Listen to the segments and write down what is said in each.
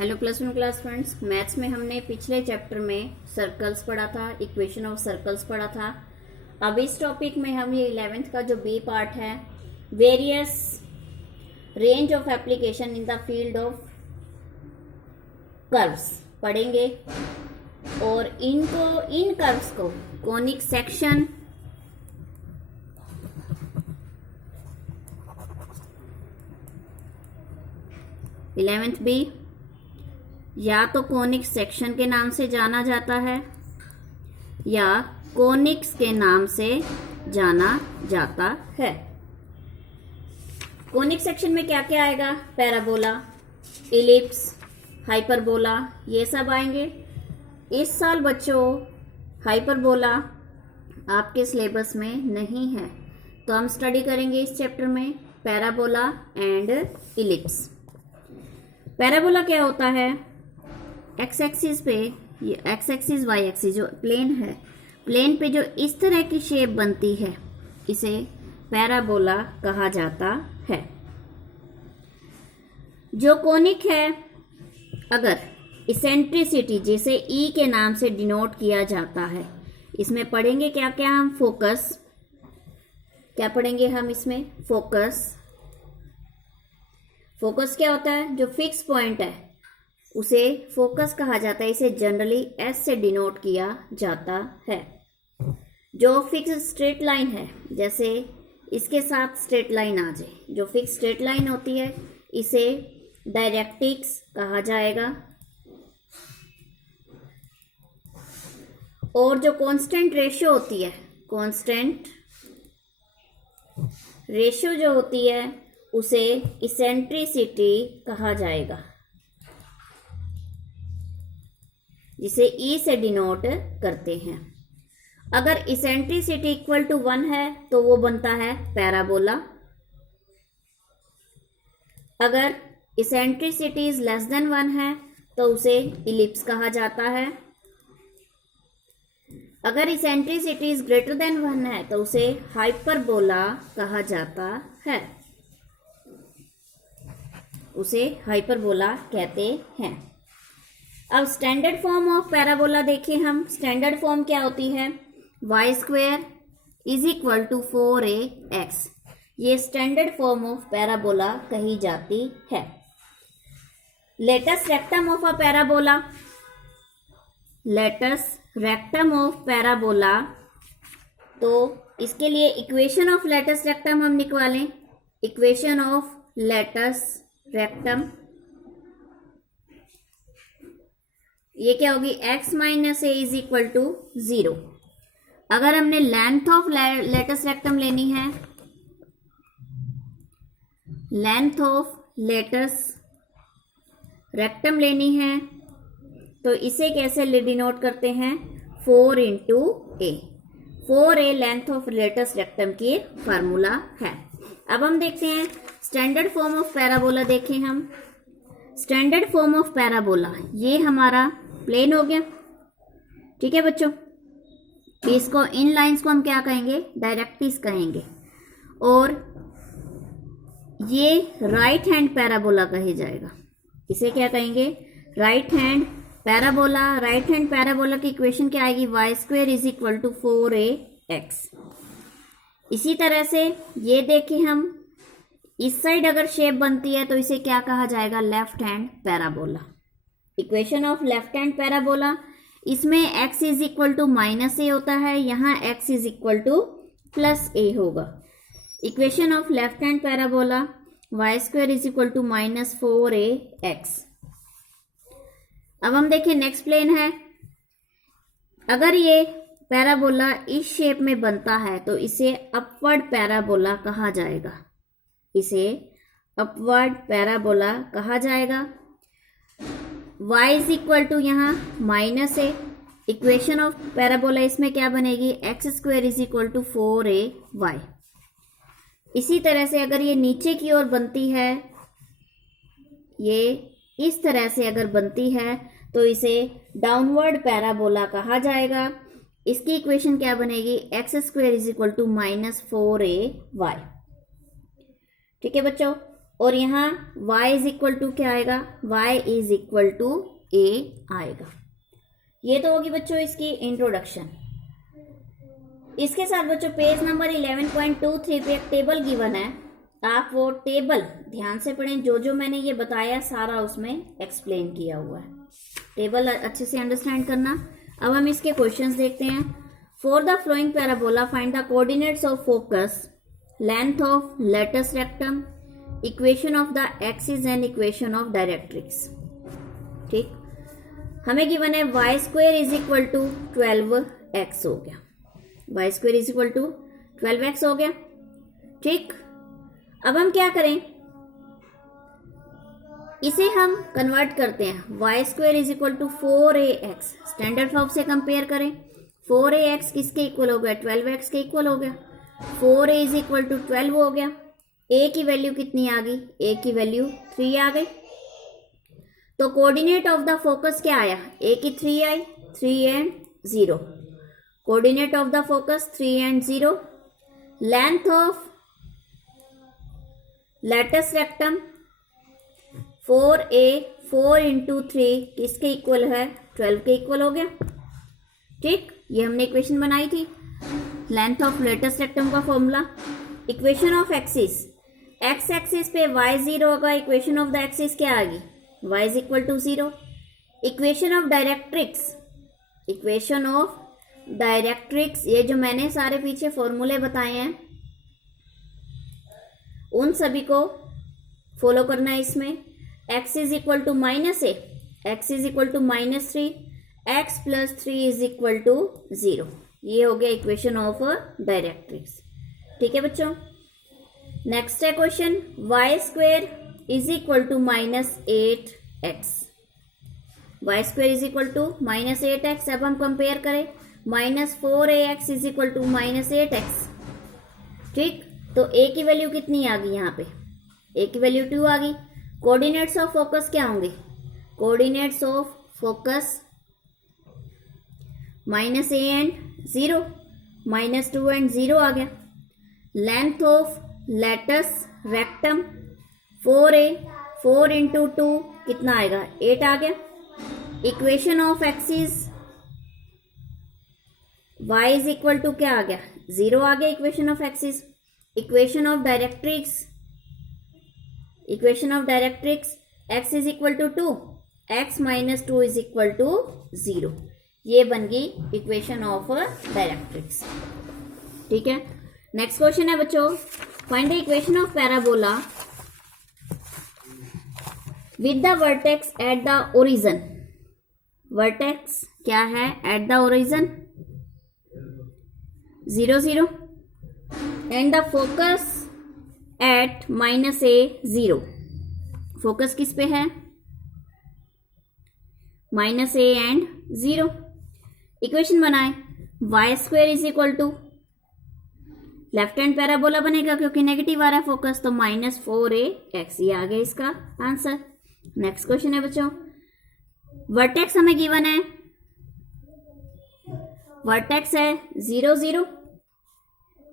Hello plus one class friends. Maths में हमने पिछले चैप्टर में सर्कल्स पढ़ा था, इक्वेशन ऑफ सर्कल्स पढ़ा था। अब इस टॉपिक में हम ये 11th का जो बी पार्ट है, various range of application in the field of curves पढ़ेंगे। और इन कर्व्स को कॉनिक सेक्शन, इलेवेंथ बी या तो कॉनिक सेक्शन के नाम से जाना जाता है या कॉनिक्स के नाम से जाना जाता है। कॉनिक सेक्शन में क्या क्या आएगा? पैराबोला, इलिप्स, हाइपरबोला, ये सब आएंगे। इस साल बच्चों हाइपरबोला आपके सिलेबस में नहीं है, तो हम स्टडी करेंगे इस चैप्टर में पैराबोला एंड इलिप्स। पैराबोला क्या होता है? एक्स एक्सिस पे, एक्स एक्सिस वाई एक्सिस जो प्लेन है, प्लेन पे जो इस तरह की शेप बनती है, इसे पैराबोला कहा जाता है। जो कोनिक है, अगर इसेंट्रिसिटी जिसे ई के नाम से डिनोट किया जाता है, इसमें पढ़ेंगे क्या क्या हम? फोकस। क्या पढ़ेंगे हम इसमें? फोकस। फोकस क्या होता है? जो फिक्स पॉइंट है उसे फोकस कहा जाता है। इसे जनरली एस से डिनोट किया जाता है। जो फिक्स स्ट्रेट लाइन है, जैसे इसके साथ स्ट्रेट लाइन आ जाए, जो फिक्स स्ट्रेट लाइन होती है, इसे डायरेक्ट्रिक्स कहा जाएगा। और जो कांस्टेंट रेशियो होती है, कांस्टेंट रेशियो जो होती है, उसे इसेंट्रिसिटी कहा जाएगा, जिसे ई से डिनोट करते हैं। अगर इसेंट्रिसिटी इक्वल टू 1 है तो वो बनता है पैराबोला। अगर इसेंट्रिसिटी इज लेस देन 1 है तो उसे इलिप्स कहा जाता है। अगर इसेंट्रिसिटी इज ग्रेटर देन 1 है तो उसे हाइपरबोला कहा जाता है। उसे हाइपरबोला कहते हैं। अब स्टैंडर्ड फॉर्म ऑफ पैराबोला देखिए हम। स्टैंडर्ड फॉर्म क्या होती है? Y square is equal to 4ax। ये स्टैंडर्ड फॉर्म ऑफ पैराबोला कही जाती है। Latus rectum of a parabola, latus rectum of parabola, तो इसके लिए इक्वेशन ऑफ लेटस रेक्टम हम निकालें। इक्वेशन ऑफ लेटस रेक्टम ये क्या होगी? x minus A is equal to 0। अगर हमने लेंथ ऑफ लेटस रेक्टम लेनी है, लेंथ ऑफ लेटस रेक्टम लेनी है, तो इसे कैसे डिनोट करते हैं? 4 into A. 4a length of latus rectum की फार्मूला है। अब हम देखते हैं स्टैंडर्ड फॉर्म ऑफ पैराबोला। देखें हम स्टैंडर्ड फॉर्म ऑफ पैराबोला, ये हमारा प्लेन हो गया। ठीक है बच्चों, इसको इन लाइंस को हम क्या कहेंगे? डायरेक्ट्रिक्स कहेंगे। और ये राइट हैंड पैराबोला कहे जाएगा। इसे क्या कहेंगे? Right hand parabola. Right hand parabola की इक्वेशन क्या आएगी? Y square is equal to 4ax। इसी तरह से ये देखें हम, इस साइड अगर शेप बनती है तो इसे क्या कहा जाएगा? Left hand parabola. Equation of left hand parabola, इसमें x is equal to minus a होता है, यहाँ x is equal to plus a होगा। Equation of left hand parabola, y square is equal to minus 4ax। अब हम देखें next plane है। अगर ये पैराबोला इस शेप में बनता है तो इसे अपवर्ड पैराबोला कहा जाएगा। इसे अपवर्ड पैराबोला कहा जाएगा। y इज इक्वल टू यहाँ minus A. Equation of parabola इसमें क्या बनेगी? X square is equal to 4ay। इसी तरह से अगर ये नीचे की ओर बनती है, ये इस तरह से अगर बनती है तो इसे डाउनवर्ड पैराबोला कहा जाएगा। इसकी इक्वेशन क्या बनेगी? X square is equal to minus 4ay। ठीक है बच्चों, और यहाँ y इज इक्वल टू क्या आएगा, y is equal to a आएगा। ये तो होगी बच्चों इसकी इंट्रोडक्शन। इसके साथ बच्चों पेज नंबर 11.23 पे एक टेबल गिवन है, आप वो टेबल ध्यान से पढ़ें, जो जो मैंने ये बताया सारा उसमें एक्सप्लेन किया हुआ है, टेबल अच्छे से अंडरस्टैंड करना। अब हम इसके क्वेश्चंस देखते हैं। For the following parabola find the coordinates of focus, length of latus rectum, equation of the axis and equation of directrix. ठीक, हमें गिवन है Y square is equal to 12x हो गया, Y square is equal to 12x हो गया। ठीक, अब हम क्या करें, इसे हम कन्वर्ट करते हैं, Y square is equal to 4ax, standard form से कंपेयर करें। 4ax किसके इक्वल हो गया, 12x के इक्वल हो गया। 4a इज इक्वल टू 12 हो गया। a की वैल्यू कितनी आ गई, a की वैल्यू 3 आ गई। तो कोऑर्डिनेट ऑफ द फोकस क्या आया, a की 3 आई, 3 and 0। Coordinate of the focus 3 and 0। Length of latus rectum 4a, 4 into 3 किसके इक्वल है, 12 के इक्वल हो गया। ठीक, ये हमने इक्वेशन बनाई थी, लेंथ ऑफ लेटस रेक्टम का formula. Equation of axis, x axis पे y 0 होगा, इक्वेशन ऑफ द एक्सिस क्या आ गई, y is equal to 0। Equation of directrix, equation of directrix, ये जो मैंने सारे पीछे फॉर्मूले बताए हैं उन सभी को फॉलो करना है इसमें। x is equal to minus A, x is equal to -3, x plus 3 is equal to 0। ये हो गया इक्वेशन ऑफ डायरेक्ट्रिक्स। ठीक है बच्चों, नेक्स्ट है question, Y square is equal to -8x, Y square is equal to -8x। अब हम compare करें, -4ax is equal to -8x। ठीक, तो a की वैल्यू कितनी आ गई, यहाँ पे a की वैल्यू 2 आ गई। कोऑर्डिनेट्स ऑफ फोकस क्या होंगे, coordinates of focus -a and 0, -2 and 0 आ गया। Length of latus rectum 4a, 4 into 2 कितना आएगा, 8 आ गया। Equation of axis y is equal to क्या आ गया, 0 आ गया equation of axis. Equation of directrix, equation of directrix x is equal to 2, x minus 2 is equal to 0। ये बन गई इक्वेशन ऑफ डायरेक्ट्रिक्स। ठीक है, नेक्स्ट क्वेश्चन है बच्चों, find the equation of parabola with the vertex at the origin. Vertex क्या है at the origin, 0 0, and the focus at -a 0। Focus किस पे है, -a एंड 0। इक्वेशन बनाए, Y square is equal to, left hand parabola बनेगा क्योंकि negative आ रहा है फोकस, तो -4ax, ये आ गया इसका आंसर। नेक्स्ट क्वेश्चन है बच्चों, वर्टेक्स हमें गिवन है, वर्टेक्स है 0 0।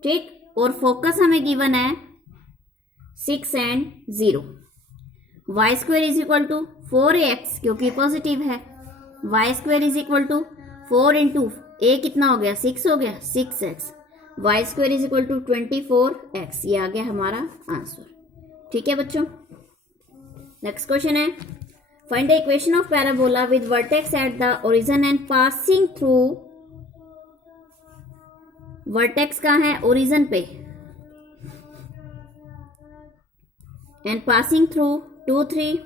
ठीक, और फोकस हमें गिवन है 6 and 0। Y square is equal to 4ax क्योंकि पॉजिटिव है, Y square is equal to 4 into a कितना हो गया, 6 हो गया, 6x। वाई स्क्वेयर इज इक्वल टू 24x, ये आ गया हमारा आंसर। ठीक है बच्चों, नेक्स्ट क्वेश्चन है, find the equation of parabola with vertex at the origin and passing through, vertex कहाँ है, ओरिजिन पे, and passing through 2 3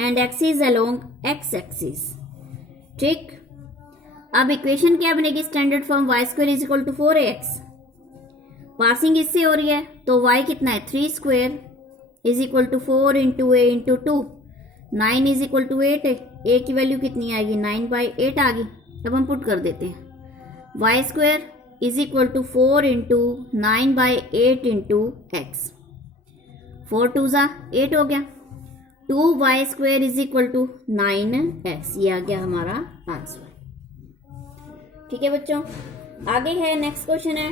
and axis along x axis. ठीक, अब इक्वेशन क्या बनेगी, standard form y square is equal to 4ax, passing इससे हो रही है तो y कितना है, 3 square is equal to 4 into a into 2, 9 is equal to 8 है, a की वैल्यू कितनी आएगी, 9/8 आ गई। अब हम पुट कर देते हैं, y square is equal to 4 into 9/8 into x, 4 2 8 हो गया। 2y square is equal to 9x, ये आ गया हमारा आंसर। ठीक है बच्चों, आगे है नेक्स्ट क्वेश्चन है,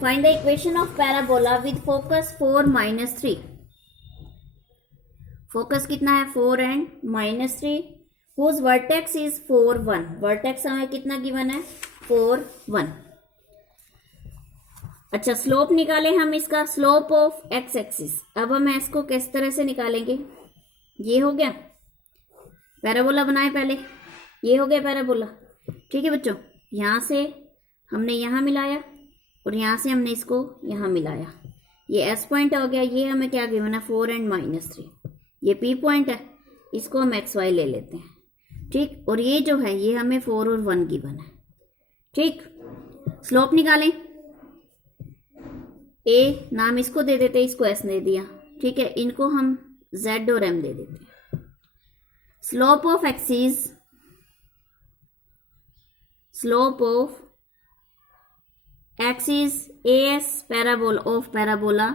find the equation of parabola with focus 4 -3। Focus कितना है 4 and -3, whose vertex is 4 1, vertex हमें कितना गिवन है 4 1। अच्छा स्लोप निकाले हम इसका, स्लोप ऑफ एक्स एक्सिस। अब हम एस को किस तरह से निकालेंगे, ये हो गया पैराबोला बनाए पहले, ये हो गया पैराबोला, ठीक है बच्चों। यहाँ से हमने यहाँ मिलाया और यहाँ से हमने इसको यहाँ मिलाया, ये एस पॉइंट हो गया, ये हमें क्या गिवन है 4 एंड -3, ये पी पॉइंट है, इसको हम एक्स वाई ले लेते हैं, ठीक। और ये जो है ये हमें 4 और 1 गिवन है, ठीक। स्लोप निकालें, ए नाम इसको दे देते, इसको एस दे दिया, ठीक है। इनको हम जेड और एम दे देते हैं। Slope of axis, slope of axis S parabola of parabola,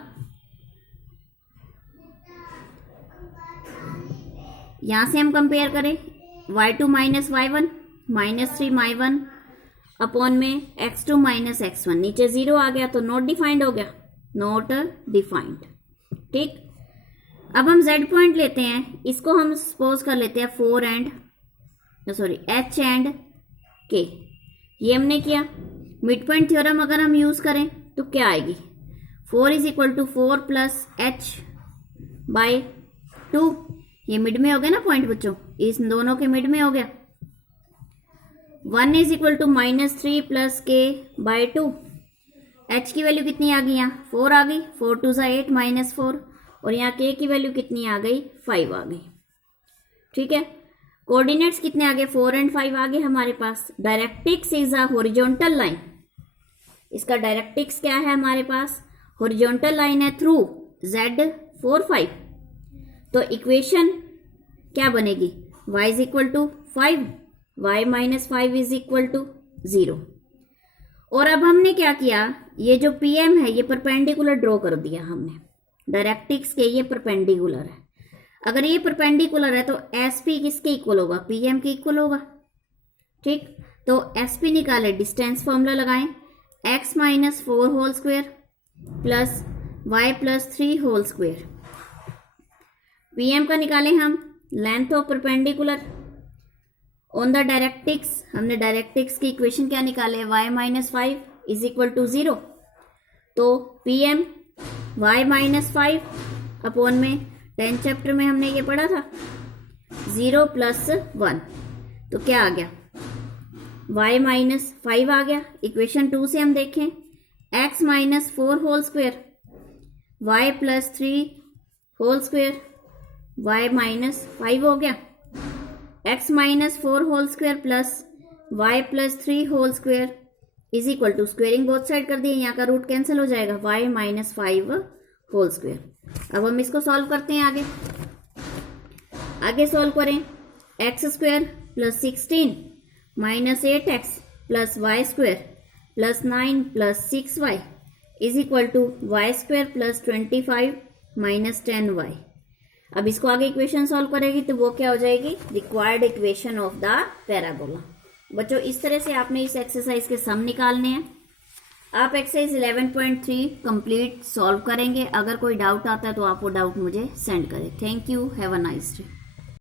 यहां से हम कंपेयर करें y2 minus y1 -3 y1 upon में x2 माइनस x1, नीचे 0 आ गया तो नॉट डिफाइंड हो गया, नॉट डिफाइंड, ठीक। अब हम z पॉइंट लेते हैं, इसको हम सपोज कर लेते हैं 4 एंड h एंड k, ये हमने किया। मिड पॉइंट थ्योरम अगर हम यूज करें तो क्या आएगी, 4 is equal to 4 plus h by 2, ये मिड में हो गया ना पॉइंट बच्चों, इस दोनों के मिड में हो गया। 1 is equal to -3 plus k by 2, h की वैल्यू कितनी आ गई, यहाँ 4 आ गई, 4 2 8 -4, और यहाँ k की वैल्यू कितनी आ गई 5 आ गई, ठीक है। कोऑर्डिनेट्स कितने आ गए 4 एंड 5 आ गए हमारे पास। Directrix is a horizontal line, इसका डायरेक्ट्रिक्स क्या है हमारे पास, हॉरिजॉन्टल लाइन है थ्रू z 4 5, तो इक्वेशन क्या बनेगी y is equal to 5, y -5 is equal to 0। और अब हमने क्या किया, ये जो PM है ये परपेंडिकुलर ड्रॉ कर दिया हमने, डायरेक्ट्रिक्स के ये परपेंडिकुलर है। अगर ये परपेंडिकुलर है तो SP किसके इक्वल होगा, PM के इक्वल होगा, ठीक। तो SP निकाले, डिस्टेंस फॉर्मूला लगाएं, x -4 whole square plus y +3 whole square. PM का निकालें हम, length of perpendicular on the directrix, हमने डायरेक्ट्रिक्स की इक्वेशन क्या निकाले, y -5 इज इक्वल टू 0, तो PM y -5 अपॉन में 10 चैप्टर में हमने ये पढ़ा था 0 + 1, तो क्या आ गया y -5 आ गया। इक्वेशन 2 से हम देखें, x -4 whole square y +3 whole square, y -5 हो गया, x -4 whole square plus y +3 whole square is equal to, squaring both side कर दिए, यहाँ का रूट कैंसिल हो जाएगा, y -5 होल स्क्वायर। अब हम इसको सॉल्व करते हैं, आगे सॉल्व करें, x square plus 16 -8x plus y square plus 9 plus 6y is equal to y square plus 25 minus 10y। अब इसको आगे इक्वेशन सॉल्व करेगी तो वो क्या हो जाएगी, required equation of the parabola. बच्चों इस तरह से आपने इस एक्सरसाइज के सम निकालने हैं। आप एक्सरसाइज 11.3 कंप्लीट सॉल्व करेंगे। अगर कोई डाउट आता है तो आप वो डाउट मुझे सेंड करें। Thank you, have a nice day.